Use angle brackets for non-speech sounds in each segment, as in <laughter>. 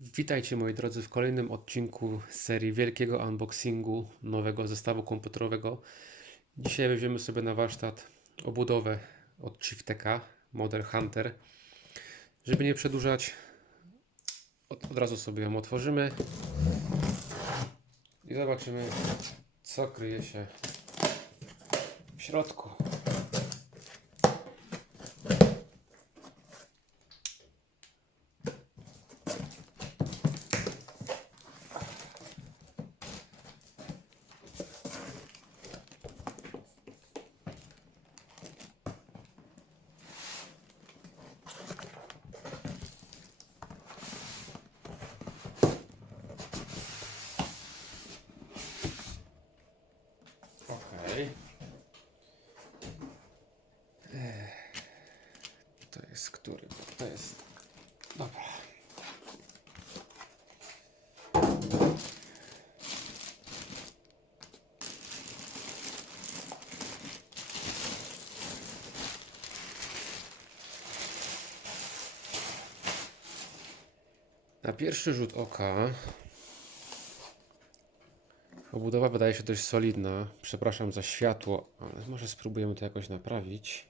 Witajcie moi drodzy w kolejnym odcinku serii wielkiego unboxingu nowego zestawu komputerowego. Dzisiaj weźmiemy sobie na warsztat obudowę od Chiefteka Model Hunter. Żeby nie przedłużać, od, od razu sobie ją otworzymy i zobaczymy co kryje się w środku. Okej. Ech, To jest który? To jest. Dobra. Na pierwszy rzut oka Obudowa wydaje się dość solidna. Przepraszam za światło, ale może spróbujemy to jakoś naprawić.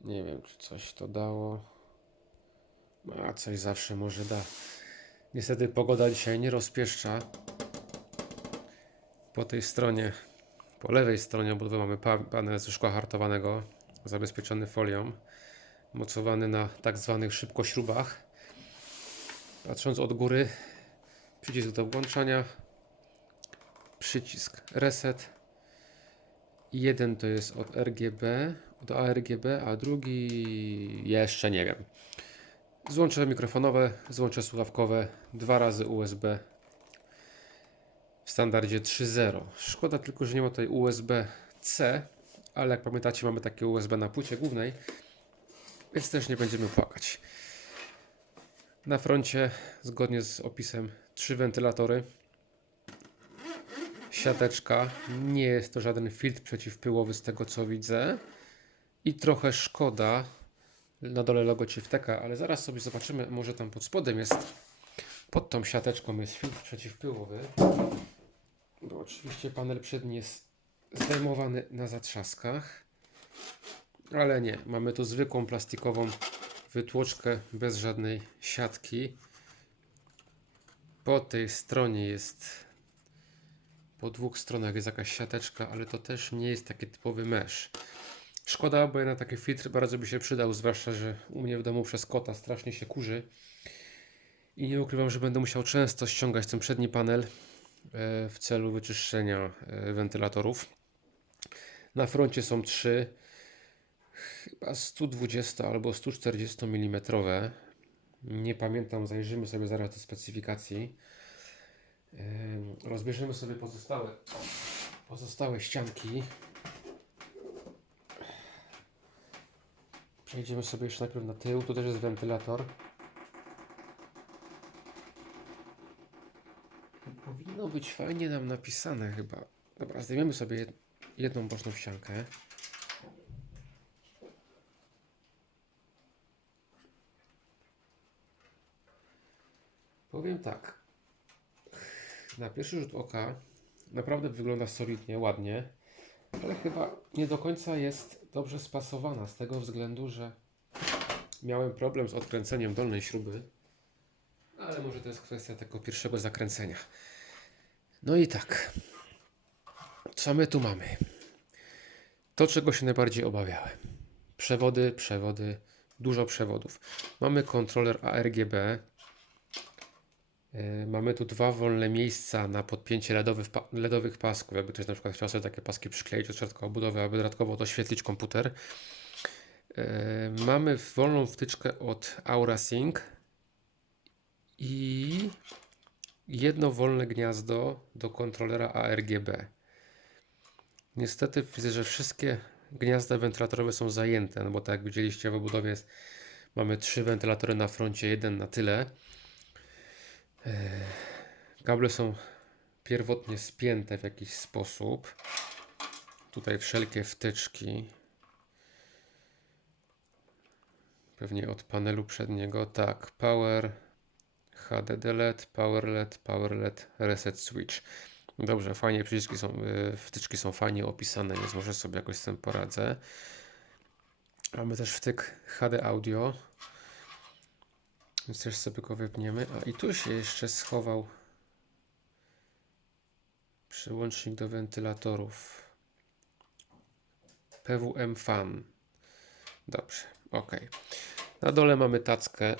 Nie wiem, czy coś to dało. A coś zawsze może da. Niestety pogoda dzisiaj nie rozpieszcza. Po tej stronie, po lewej stronie obudowy mamy pa- panel ze szkła hartowanego, zabezpieczony folią, mocowany na tak zwanych szybkośrubach. Patrząc od góry, przycisk do włączania, przycisk reset. Jeden to jest od RGB, od ARGB, a drugi jeszcze nie wiem. Złącze mikrofonowe, złącze słuchawkowe, dwa razy USB w standardzie 3.0. Szkoda tylko, że nie ma tutaj USB-C, ale jak pamiętacie, mamy takie USB na płycie głównej, więc też nie będziemy płakać. Na froncie, zgodnie z opisem, trzy wentylatory. Siateczka. Nie jest to żaden filtr przeciwpyłowy z tego co widzę. I trochę szkoda. Na dole logo Chiefteka, ale zaraz sobie zobaczymy, może tam pod spodem jest. Pod tą siateczką jest filtr przeciwpyłowy. Bo oczywiście panel przedni jest zdejmowany na zatrzaskach. Ale nie, mamy tu zwykłą plastikową wytłoczkę bez żadnej siatki. Po tej stronie jest, po dwóch stronach jest jakaś siateczka, ale to też nie jest taki typowy mesh. Szkoda, bo na taki filtr bardzo by się przydał, zwłaszcza, że u mnie w domu przez kota strasznie się kurzy. I nie ukrywam, że będę musiał często ściągać ten przedni panel e, w celu wyczyszczenia e, wentylatorów. Na froncie są trzy chyba 120 albo 140 mm. Nie pamiętam, zajrzymy sobie zaraz do specyfikacji. Ym, Rozbierzemy sobie pozostałe, pozostałe ścianki. Przejdziemy sobie jeszcze najpierw na tył. Tu też jest wentylator. Powinno być fajnie nam napisane chyba. Dobra, zdejmiemy sobie jed- jedną boczną ściankę. Powiem tak. Na pierwszy rzut oka naprawdę wygląda solidnie, ładnie, ale chyba nie do końca jest dobrze spasowana z tego względu, że miałem problem z odkręceniem dolnej śruby, ale może to jest kwestia tego pierwszego zakręcenia. No i tak. Co my tu mamy? To, czego się najbardziej obawiałem. Przewody, przewody, dużo przewodów. Mamy kontroler ARGB, Mamy tu dwa wolne miejsca na podpięcie LEDowych, LEDowych pasków. Jakby ktoś na przykład chciał sobie takie paski przykleić do środka obudowy, aby dodatkowo doświetlić komputer. Yy, Mamy wolną wtyczkę od AuraSync i jedno wolne gniazdo do kontrolera ARGB. Niestety widzę, że wszystkie gniazda wentylatorowe są zajęte, no bo tak jak widzieliście w obudowie jest, mamy trzy wentylatory na froncie, jeden na tyle. Kable są pierwotnie spięte w jakiś sposób. Tutaj wszelkie wtyczki. Pewnie od panelu przedniego. Tak, power, HDD LED, power LED, power LED, reset switch. Dobrze, fajnie przyciski są, y, wtyczki są fajnie opisane, więc może sobie jakoś z tym poradzę. Mamy też wtyk HD audio. Więc też sobie go wypniemy. A i tu się jeszcze schował przełącznik do wentylatorów. PWM fan. Dobrze, ok. Na dole mamy tackę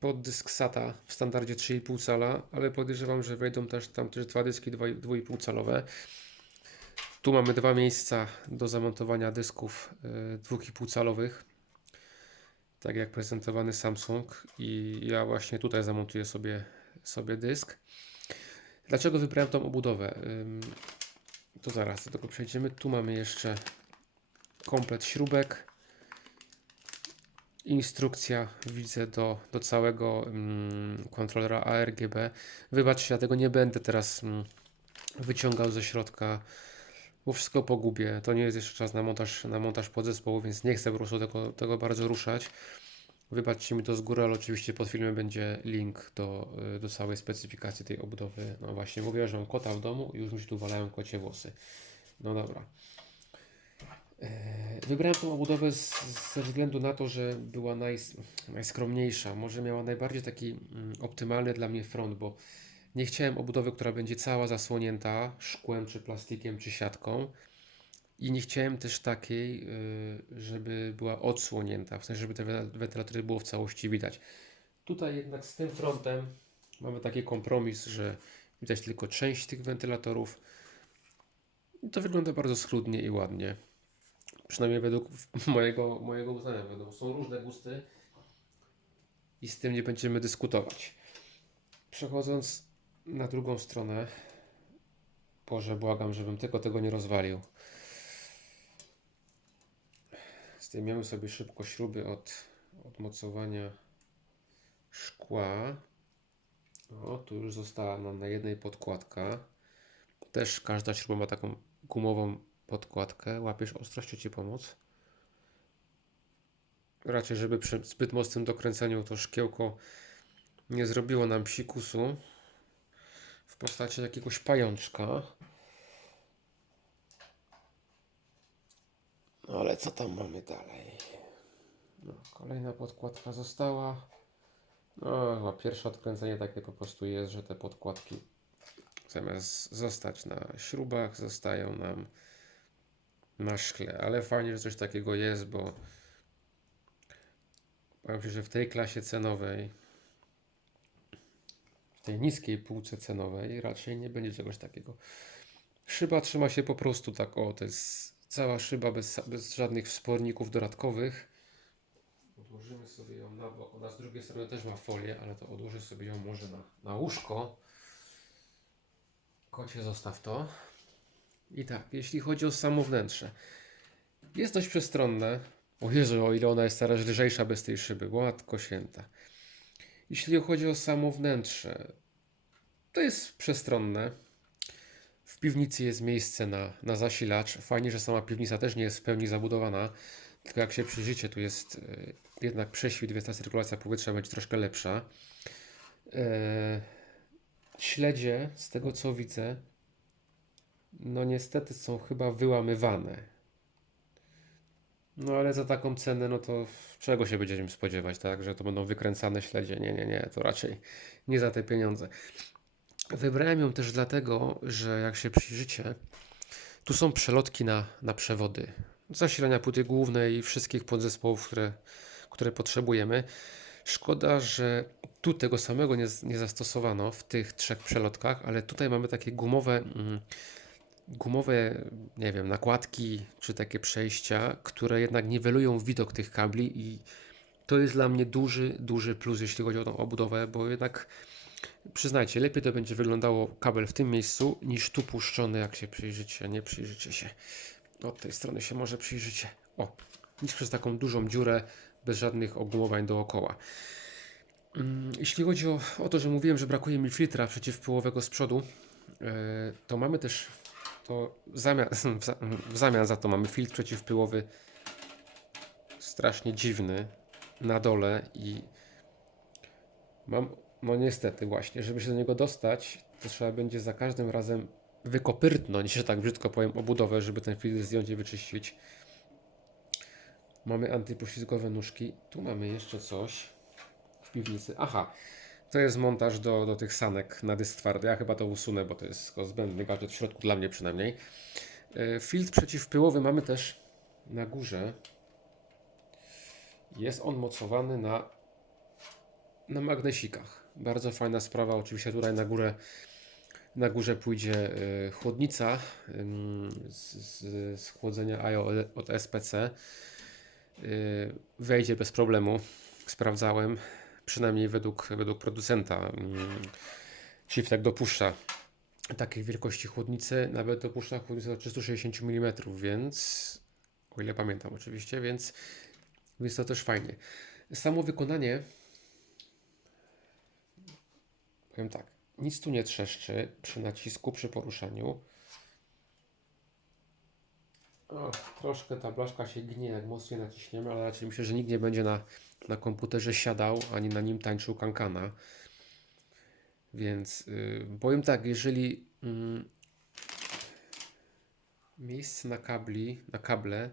pod dysk SATA w standardzie 3,5 cala, ale podejrzewam, że wejdą też tam też dwa dyski 2,5 calowe. Tu mamy dwa miejsca do zamontowania dysków y, 2,5 calowych. Tak jak prezentowany Samsung i ja właśnie tutaj zamontuję sobie, sobie dysk. Dlaczego wybrałem tą obudowę? To zaraz do tego przejdziemy. Tu mamy jeszcze komplet śrubek. Instrukcja widzę do, do całego kontrolera ARGB. Wybaczcie, ja tego nie będę teraz wyciągał ze środka, bo wszystko pogubię. To nie jest jeszcze czas na montaż, na montaż podzespołu, więc nie chcę po prostu tego, tego bardzo ruszać. Wybaczcie mi to z góry, ale oczywiście pod filmem będzie link do, y, do całej specyfikacji tej obudowy. No właśnie, mówię, że mam kota w domu i już mi się tu walają kocie włosy. No dobra. E, Wybrałem tą obudowę z, ze względu na to, że była naj, najskromniejsza. Może miała najbardziej taki mm, optymalny dla mnie front, bo nie chciałem obudowy, która będzie cała zasłonięta szkłem, czy plastikiem, czy siatką. I nie chciałem też takiej, y, żeby była odsłonięta, w sensie, żeby te wen- wentylatory było w całości widać. Tutaj jednak z tym frontem mamy taki kompromis, że widać tylko część tych wentylatorów. I to wygląda bardzo schludnie i ładnie. Przynajmniej według <laughs> mojego, mojego uznania. Wiadomo, są różne gusty i z tym nie będziemy dyskutować. Przechodząc na drugą stronę, Boże, błagam, żebym tylko tego nie rozwalił. Zdejmiemy sobie szybko śruby od, od mocowania szkła. O, tu już została nam na jednej podkładka. Też każda śruba ma taką gumową podkładkę. Łapiesz ostrość, czy ci pomóc? Raczej, żeby przy zbyt mocnym dokręceniu to szkiełko nie zrobiło nam psikusu w postaci jakiegoś pajączka. No ale co tam mamy dalej? No, kolejna podkładka została. No, chyba pierwsze odkręcenie takie po prostu jest, że te podkładki zamiast zostać na śrubach, zostają nam na szkle. Ale fajnie, że coś takiego jest, bo powiem Ci, że w tej klasie cenowej, tej niskiej półce cenowej raczej nie będzie czegoś takiego. Szyba trzyma się po prostu tak, o, to jest cała szyba bez, bez żadnych wsporników dodatkowych. Odłożymy sobie ją na bok. Ona z drugiej strony też ma folię, ale to odłożę sobie ją może na, na łóżko. Kocie, zostaw to. I tak, jeśli chodzi o samo wnętrze. Jest dość przestronne. O Jezu, o ile ona jest teraz lżejsza bez tej szyby. Łatko święta. Jeśli chodzi o samo wnętrze, to jest przestronne. W piwnicy jest miejsce na, na zasilacz. Fajnie, że sama piwnica też nie jest w pełni zabudowana. Tylko jak się przyjrzycie, tu jest y, jednak prześwit, więc ta cyrkulacja powietrza będzie troszkę lepsza. E, śledzie, z tego co widzę, no niestety są chyba wyłamywane. No ale za taką cenę, no to czego się będziemy spodziewać, tak? Że to będą wykręcane śledzie? Nie, nie, nie, to raczej nie za te pieniądze. Wybrałem ją też dlatego, że jak się przyjrzycie, tu są przelotki na, na przewody. Zasilania płyty głównej i wszystkich podzespołów, które, które potrzebujemy. Szkoda, że tu tego samego nie, nie zastosowano w tych trzech przelotkach, ale tutaj mamy takie gumowe, mm, gumowe, nie wiem, nakładki czy takie przejścia, które jednak niwelują widok tych kabli i to jest dla mnie duży, duży plus, jeśli chodzi o tą obudowę, bo jednak przyznajcie, lepiej to będzie wyglądało kabel w tym miejscu niż tu puszczony, jak się przyjrzycie, nie przyjrzycie się. Od tej strony się może przyjrzycie. O, niż przez taką dużą dziurę bez żadnych ogumowań dookoła. Mm, Jeśli chodzi o, o to, że mówiłem, że brakuje mi filtra przeciwpyłowego z przodu, e, to mamy też to w zamian, <laughs> w za- w zamian za to mamy filtr przeciwpyłowy strasznie dziwny na dole i mam, no niestety właśnie, żeby się do niego dostać, to trzeba będzie za każdym razem wykopyrtnąć, że tak brzydko powiem, obudowę, żeby ten filtr zdjąć i wyczyścić. Mamy antypoślizgowe nóżki. Tu mamy jeszcze coś w piwnicy. Aha, to jest montaż do, do tych sanek na dysk twardy. Ja chyba to usunę, bo to jest zbędny gadżet w środku dla mnie przynajmniej. E, Filtr przeciwpyłowy mamy też na górze. Jest on mocowany na, na magnesikach. Bardzo fajna sprawa. Oczywiście tutaj na górę na górze pójdzie y, chłodnica z, z, z chłodzenia AIO od SPC. Y, wejdzie bez problemu. Sprawdzałem, przynajmniej według, według producenta. Ym, Chief tak dopuszcza takiej wielkości chłodnicy, nawet dopuszcza chłodnicę do 360 mm, więc o ile pamiętam oczywiście, więc, więc to też fajnie. Samo wykonanie powiem tak, nic tu nie trzeszczy przy nacisku, przy poruszaniu. O, troszkę ta blaszka się gnie, jak mocniej naciśniemy, ale raczej myślę, że nikt nie będzie na, na komputerze siadał, ani na nim tańczył kankana. Więc yy, powiem tak, jeżeli yy, miejsce na kabli, na kable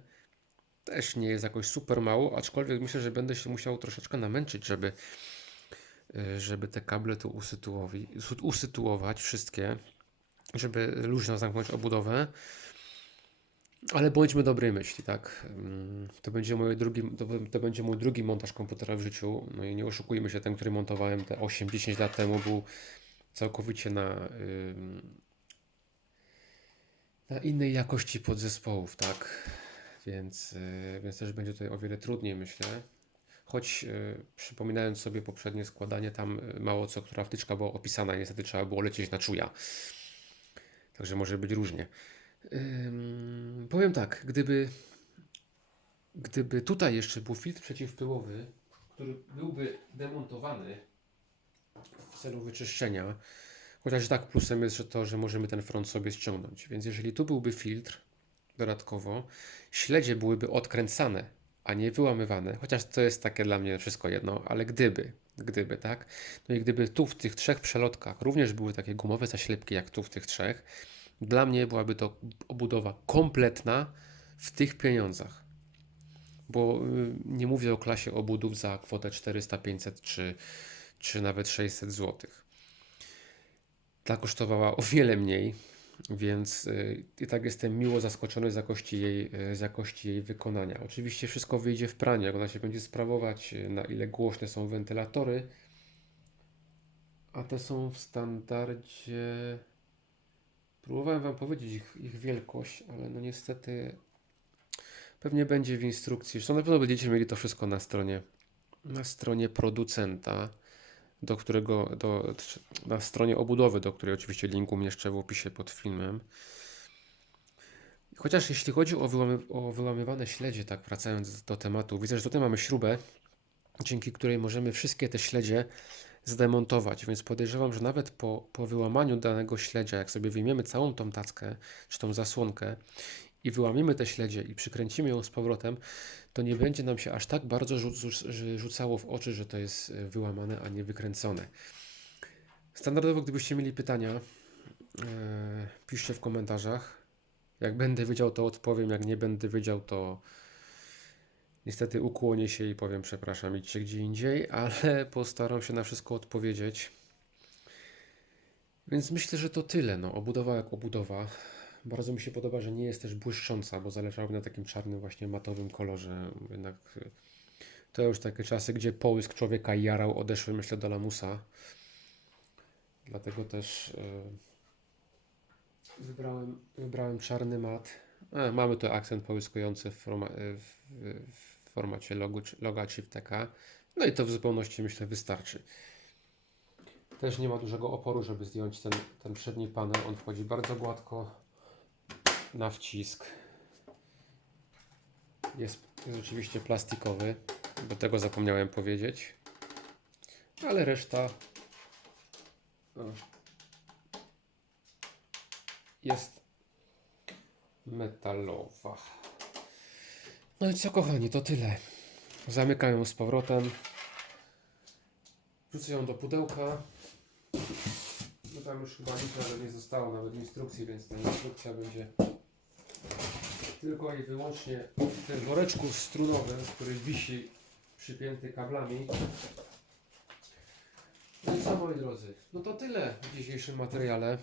też nie jest jakoś super mało, aczkolwiek myślę, że będę się musiał troszeczkę namęczyć, żeby, yy, żeby te kable tu usytuować wszystkie, żeby luźno zamknąć obudowę. Ale bądźmy dobrej myśli, tak? Ym, To będzie, mój drugi, to, to będzie mój drugi montaż komputera w życiu. No i nie oszukujmy się, ten, który montowałem te 8-10 lat temu, był całkowicie na, na innej jakości podzespołów, tak? Więc, yy, więc też będzie tutaj o wiele trudniej, myślę. Choć yy, przypominając sobie poprzednie składanie, tam yy, mało co, która wtyczka była opisana, niestety trzeba było lecieć na czuja. Także może być różnie. Ym, powiem tak, gdyby, gdyby tutaj jeszcze był filtr przeciwpyłowy, który byłby demontowany w celu wyczyszczenia, chociaż tak plusem jest że to, że możemy ten front sobie ściągnąć. Więc jeżeli tu byłby filtr dodatkowo, śledzie byłyby odkręcane, a nie wyłamywane, chociaż to jest takie dla mnie wszystko jedno, ale gdyby, gdyby, tak? No i gdyby tu w tych trzech przelotkach również były takie gumowe zaślepki, jak tu w tych trzech, dla mnie byłaby to obudowa kompletna w tych pieniądzach. Bo y, nie mówię o klasie obudów za kwotę 400, 500 czy, czy nawet 600 zł. Ta kosztowała o wiele mniej, więc y, i tak jestem miło zaskoczony z jakości jej, y, z jakości jej wykonania. Oczywiście wszystko wyjdzie w pranie, jak ona się będzie sprawować, na ile głośne są wentylatory. A te są w standardzie. Próbowałem Wam powiedzieć ich, ich wielkość, ale no niestety pewnie będzie w instrukcji. Zresztą na pewno będziecie mieli to wszystko na stronie, na stronie producenta, do którego, do, na stronie obudowy, do której oczywiście link umieszczę w opisie pod filmem. Chociaż jeśli chodzi o, wyłamy, o wyłamywane śledzie, tak wracając do tematu, widzę, że tutaj mamy śrubę, dzięki której możemy wszystkie te śledzie zdemontować, więc podejrzewam, że nawet po, po wyłamaniu danego śledzia, jak sobie wyjmiemy całą tą tackę, czy tą zasłonkę i wyłamiemy te śledzie i przykręcimy ją z powrotem, to nie będzie nam się aż tak bardzo rzu rzu- rzucało w oczy, że to jest e, wyłamane, a nie wykręcone. Standardowo, gdybyście mieli pytania, e, piszcie w komentarzach. Jak będę wiedział, to odpowiem. Jak nie będę wiedział, to niestety ukłonię się i powiem przepraszam, idźcie gdzie indziej, <laughs> ale postaram się na wszystko odpowiedzieć. Więc myślę, że to tyle. No, obudowa jak obudowa. Bardzo mi się podoba, że nie jest też błyszcząca, bo zależało mi na takim czarnym, właśnie matowym kolorze. Jednak y, to już takie czasy, gdzie połysk człowieka jarał, odeszły myślę do lamusa. Dlatego też y, wybrałem, wybrałem czarny mat. A, mamy tu akcent połyskujący w, w, w formacie logo, loga Chifteka. No i to w zupełności myślę wystarczy. Też nie ma dużego oporu, żeby zdjąć ten, ten przedni panel. On wchodzi bardzo gładko na wcisk. Jest, jest oczywiście plastikowy, bo tego zapomniałem powiedzieć. Ale reszta jest metalowa. No i co kochani, to tyle. Zamykam ją z powrotem. Wrzucę ją do pudełka. No tam już chyba nic nawet nie zostało, nawet instrukcji, więc ta instrukcja będzie tylko i wyłącznie w tym woreczku strunowym, który wisi przypięty kablami. No i co moi drodzy, no to tyle w dzisiejszym materiale.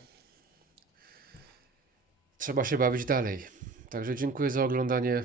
Trzeba się bawić dalej. Także dziękuję za oglądanie.